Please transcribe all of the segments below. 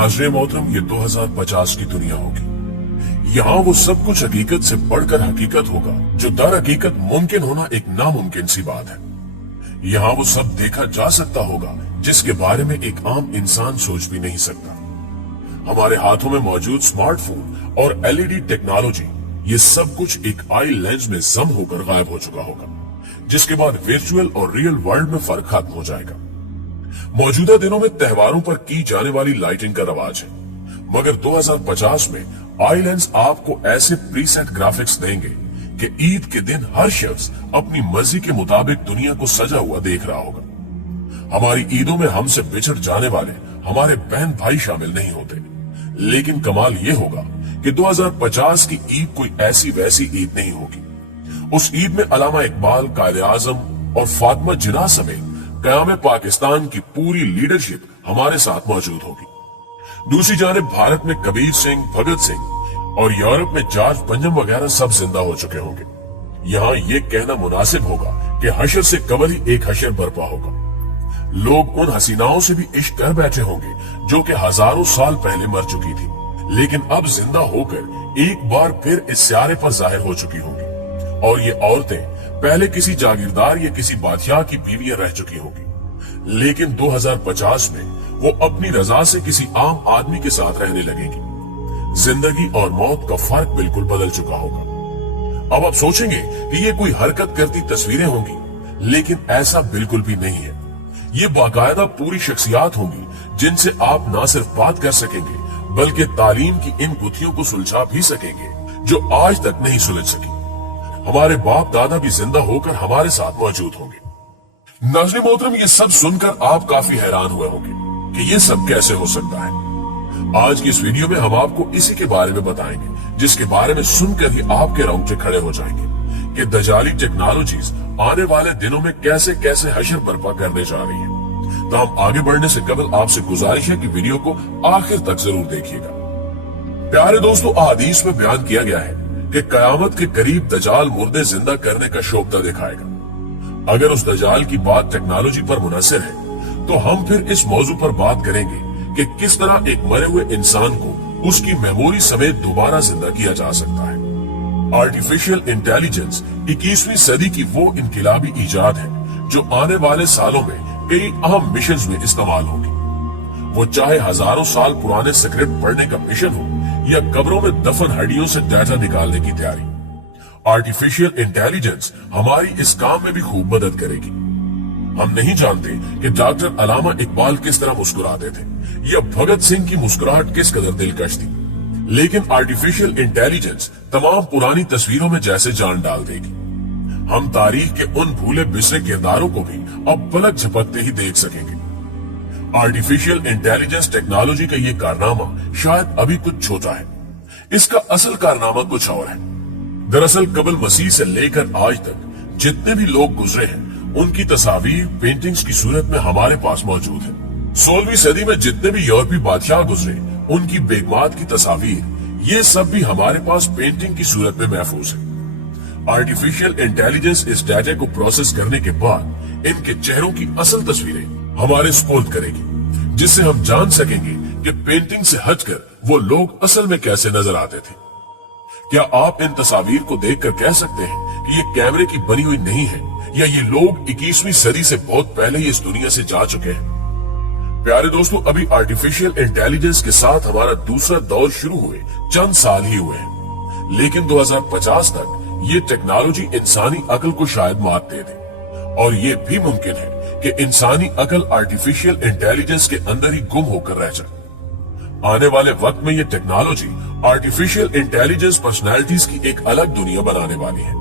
नाज़रीन मोहतरम, ये 2050 की दुनिया होगी। यहाँ वो सब कुछ हकीकत से बढ़कर हकीकत होगा जो दर हकीकत मुमकिन होना एक नामुमकिन सी बात है। यहाँ वो सब देखा जा सकता होगा जिसके बारे में एक आम इंसान सोच भी नहीं सकता। हमारे हाथों में मौजूद स्मार्टफोन और एलईडी टेक्नोलॉजी, ये सब कुछ एक आई लेंस में जम होकर गायब हो चुका होगा, जिसके बाद वर्चुअल और रियल वर्ल्ड में फर्क खत्म हो जाएगा। मौजूदा दिनों में त्योहारों पर की जाने वाली लाइटिंग का रवाज है, मगर 2050 में आई लेंस आपको ऐसे प्रीसेट ग्राफिक्स देंगे कि ईद के दिन हर शख्स अपनी मर्जी के मुताबिक दुनिया को सजा हुआ देख रहा होगा। हमारी ईदों में हमसे बिछड़ जाने वाले हमारे बहन भाई शामिल नहीं होते, लेकिन कमाल ये होगा कि 2050 की ईद कोई ऐसी वैसी ईद नहीं होगी। उस ईद में अल्लामा इकबाल, कायदे आजम और फातिमा जिन्ना समेत क़याम पाकिस्तान की पूरी लीडरशिप हमारे साथ मौजूद होगी। दूसरी जानिब भारत में कबीर सिंह, भगत सिंह और यूरोप में जॉर्ज पंजम वगैरह सब जिंदा हो चुके होंगे। यहाँ ये कहना मुनासिब होगा कि हशर से कबल ही एक हशर बर्पा होगा। लोग उन हसीनाओं से भी इश्क कर बैठे होंगे जो कि हजारों साल पहले मर चुकी थी, लेकिन अब जिंदा होकर एक बार फिर इस स्यारे पर जाहिर हो चुकी होंगी। और ये औरतें पहले किसी जागीरदार या किसी बादशाह की बीवियां रह चुकी होगी, लेकिन 2050 में वो अपनी रजा से किसी आम आदमी के साथ रहने लगेगी। जिंदगी और मौत का फर्क बिल्कुल बदल चुका होगा। अब आप सोचेंगे कि ये कोई हरकत करती तस्वीरें होंगी, लेकिन ऐसा बिल्कुल भी नहीं है। ये बाकायदा पूरी शख्सियात होंगी जिनसे आप ना सिर्फ बात कर सकेंगे बल्कि तालीम की इन गुत्थियों को सुलझा भी सकेंगे जो आज तक नहीं सुलझ सकी। हमारे बाप दादा भी जिंदा होकर हमारे साथ मौजूद होंगे। नाज़रीन मोहतरम, ये सब सुनकर आप काफी हैरान हुए होंगे कि ये सब कैसे हो सकता है। आज की इस वीडियो में हम आपको इसी के बारे में बताएंगे, जिसके बारे में सुनकर ही आपके रोंगटे खड़े हो जाएंगे कि दजाली टेक्नोलॉजीज आने वाले दिनों में कैसे कैसे हशर बर्पा करने जा रही है। तो हम आगे बढ़ने से कबल आपसे गुजारिश है कि वीडियो को आखिर तक जरूर देखिएगा। प्यारे दोस्तों, अहादीस में बयान किया गया है कि कयामत के करीब दजाल मुर्दे जिंदा करने का शोभता दिखाएगा। अगर उस दजाल की बात टेक्नोलॉजी पर मुनहसर है तो हम फिर इस मौजू पर बात करेंगे कि किस तरह एक मरे हुए इंसान को उसकी मेमोरी समेत दोबारा जिंदा किया जा सकता है। आर्टिफिशियल इंटेलिजेंस 21वीं सदी की वो इनकलाबी इजाद है जो आने वाले सालों में कई अहम मिशंस में इस्तेमाल होगी। वो चाहे हजारों साल पुराने स्क्रिप्ट पढ़ने का मिशन हो या कब्रों में दफन हड्डियों से डाटा निकालने की तैयारी, आर्टिफिशियल इंटेलिजेंस हमारी इस काम में भी खूब मदद करेगी। हम नहीं जानते कि डॉक्टर अल्लामा इकबाल किस तरह मुस्कुराते थे या भगत सिंह की मुस्कुराहट किस कदर दिलकश थी, लेकिन आर्टिफिशियल इंटेलिजेंस तमाम पुरानी तस्वीरों में जैसे जान डाल देगी। हम तारीख के उन भूले बिसरे किरदारों को भी अब पलक झपकते ही देख सकेंगे। आर्टिफिशियल इंटेलिजेंस टेक्नोलॉजी का ये कारनामा शायद अभी कुछ छोटा है, इसका असल कारनामा कुछ और है। दरअसल कबल मसीह से लेकर आज तक जितने भी लोग गुजरे हैं उनकी तस्वीर पेंटिंग्स की सूरत में हमारे पास मौजूद है। 16वीं सदी में जितने भी यूरोपीय बादशाह गुजरे उनकी बेगमात की तस्वीर, ये सब भी हमारे पास पेंटिंग की सूरत में महफूज है। आर्टिफिशियल इंटेलिजेंस इस डाटा को प्रोसेस करने के बाद इनके चेहरों की असल तस्वीरें हमारे स्पुर्द करेगी, जिससे हम जान सकेंगे कि पेंटिंग से हटकर वो लोग असल में कैसे नजर आते थे। क्या आप इन तस्वीर को देखकर कह सकते हैं कि ये कैमरे की बनी हुई नहीं है या ये लोग 21वीं सदी से बहुत पहले ही इस दुनिया से जा चुके हैं? प्यारे दोस्तों, अभी आर्टिफिशियल इंटेलिजेंस के साथ हमारा दूसरा दौर शुरू हुए चंद साल ही हुए हैं, लेकिन 2050 तक ये टेक्नोलॉजी इंसानी अकल को शायद मात दे दे, और ये भी मुमकिन है कि इंसानी अकल आर्टिफिशियल इंटेलिजेंस के अंदर ही गुम होकर रह जाए। आने वाले वक्त में ये टेक्नोलॉजी आर्टिफिशियल इंटेलिजेंस पर्सनैलिटीज की एक अलग दुनिया बनाने वाली है।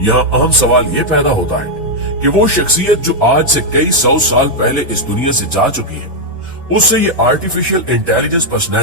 यहाँ अहम सवाल ये पैदा होता है कि वो शख्सियत जो आज से कई 100 साल पहले इस दुनिया से जा चुकी है, उससे ये आर्टिफिशियल इंटेलिजेंस पर्सनैलिटी